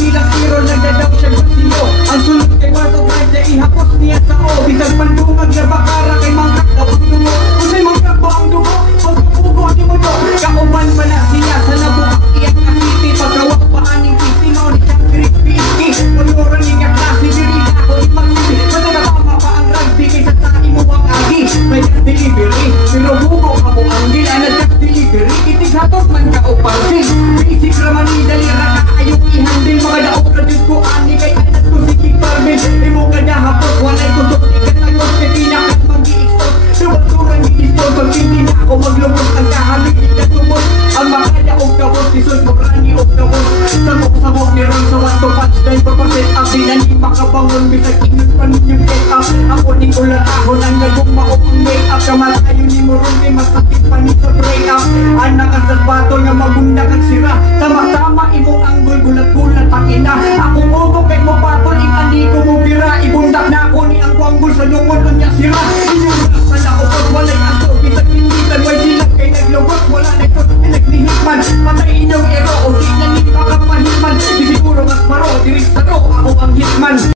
ilang tiro nagdadaw siya gustiyo. Ang sunod kay Bartok Rhymes ay ihapos niya sa o. Bisag pandungag na bakara kay mangkak daw ang dugo. Kung sa'y mangkak ba ang dugo, pagkapugo di mo to. Kauban pa na siya sa nabukak iyak na city. Pagkawak pa aning pisino ni siyang piski. Pagkuran niya klase diri ako ipag-sipi. Matagapama pa ang rugby kaysa sa imo ang agi. May gas delivery, pero buko ka mo ang dila na gas delivery. Itig hatot man ka o palsing. Basic raman ni dalira ka ayong ihandil. Mga daog na dito ko ani kay anak ko si King Barbie. Imo ka na hapot, walay kusok ikatagos kay pinakat mag-i-export. Subaturan i-export, pag hindi na ako maglumot ang kahalik ikatumot. Ang mga daog kabot, isod mo rani o kabot. Sabok-sabok ni Ron sa wato punchline. Papaset up, di na ni makabangon. Bisag ingat pa ninyong get up. Ako ni ulat ahon ang nagong maok ang make up. Kamalayo ni mo ron, may masakit pa ni sa break up. Anak ang salbato nga mabunda kang sira. Tama-tama imong anggol, gulat-gulat ang ina.